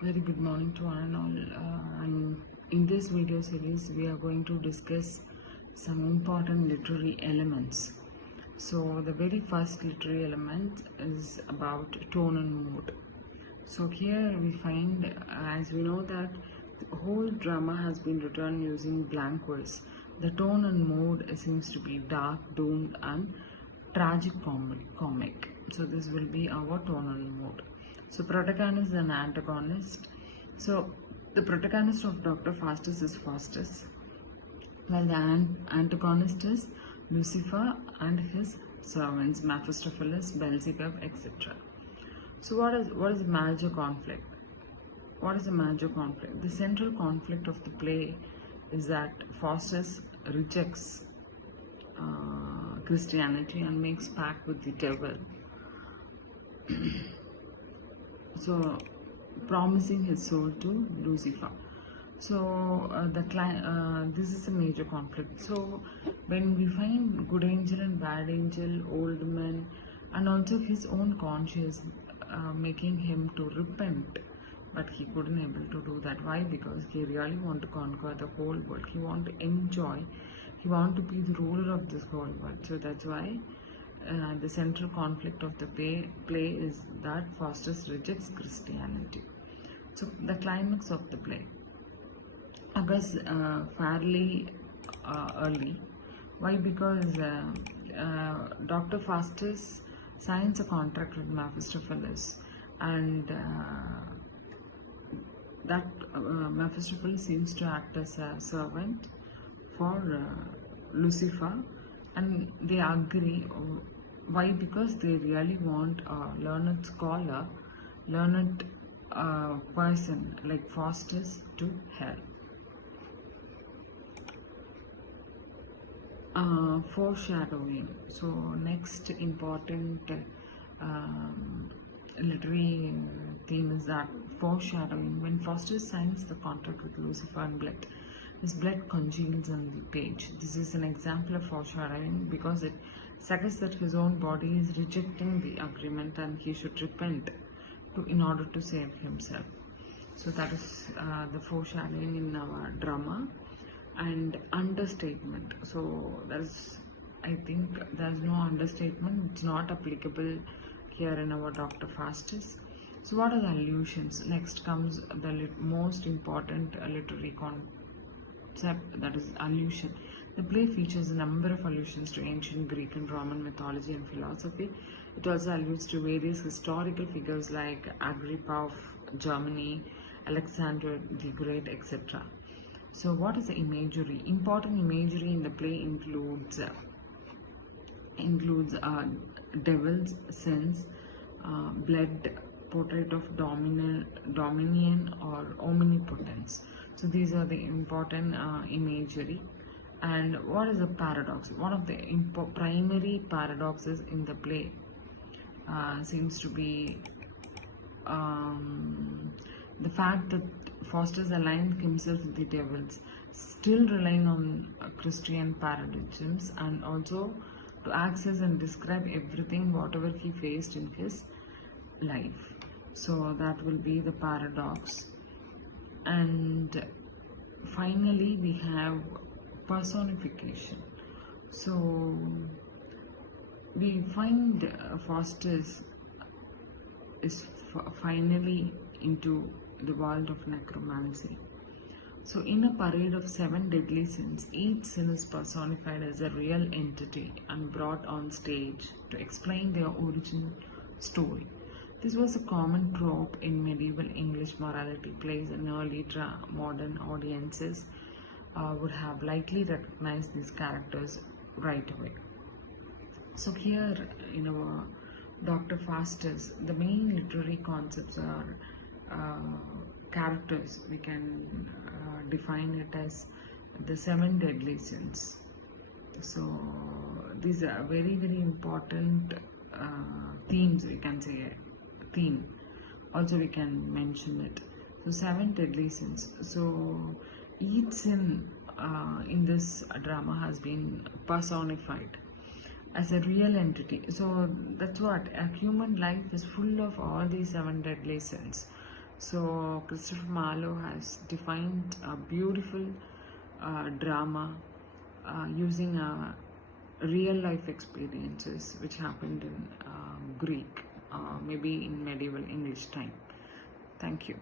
Very good morning to one and all. And in this video series, we are going to discuss some important literary elements. So, the very first literary element is about tone and mood. So, here we find, as we know, that the whole drama has been written using blank verse. The tone and mood seems to be dark, doomed, and tragic comic. So, this will be our tone and mood. So protagonist and antagonist. So the protagonist of Dr. Faustus is Faustus, while the antagonist is Lucifer and his servants Mephistopheles, Beelzebub, etc. So what is major conflict? What is the major conflict? The central conflict of the play is that Faustus rejects Christianity and makes pact with the devil. So promising his soul to Lucifer. So this is a major conflict. So when we find good angel and bad angel, old man, and also his own conscience making him to repent, but he couldn't able to do that. Why? Because he really want to conquer the whole world. He want to enjoy. He want to be the ruler of this whole world. So that's why the central conflict of the play is that Faustus rejects Christianity. So the climax of the play occurs fairly early. Why? Because Dr. Faustus signs a contract with Mephistopheles, and that Mephistopheles seems to act as a servant for Lucifer, and they agree. Why? Because they really want a learned scholar, learned person like Faustus to help. Foreshadowing. So next important literary theme is that foreshadowing. When Faustus signs the contract with Lucifer and blood, his blood congeals on the page. This is an example of foreshadowing because it suggests that his own body is rejecting the agreement and he should repent in order to save himself. So that is the foreshadowing in our drama. And understatement. So I think there's no understatement. It's not applicable here in our Dr. Faustus. So what are the allusions? Next comes the most important literary concept, that is allusion. The play features a number of allusions to ancient Greek and Roman mythology and philosophy. It also alludes to various historical figures like Agrippa of Germany, Alexander the Great, etc. So what is the imagery? Important imagery in the play includes devil's sins, blood, portrait of dominion or omnipotence. So these are the important imagery. And what is a paradox? One of the primary paradoxes in the play seems to be the fact that Faustus aligned himself with the devils, still relying on Christian paradigms, and also to access and describe everything, whatever he faced in his life. So that will be the paradox. And finally, we have personification. So we find Faustus is finally into the world of necromancy. So in a parade of 7 deadly sins, each sin is personified as a real entity and brought on stage to explain their origin story. This was a common trope in medieval English morality plays, and early modern audiences would have likely recognized these characters right away. So here in our Dr. Faustus, the main literary concepts are characters. We can define it as the 7 deadly sins. So these are very, very important themes, we can say theme. Also we can mention it. So 7 deadly sins. So each sin in this drama has been personified as a real entity. So that's what a human life is full of, all these 7 deadly sins. So Christopher Marlowe has defined a beautiful drama using real life experiences which happened in Greek, maybe in medieval English time. Thank you.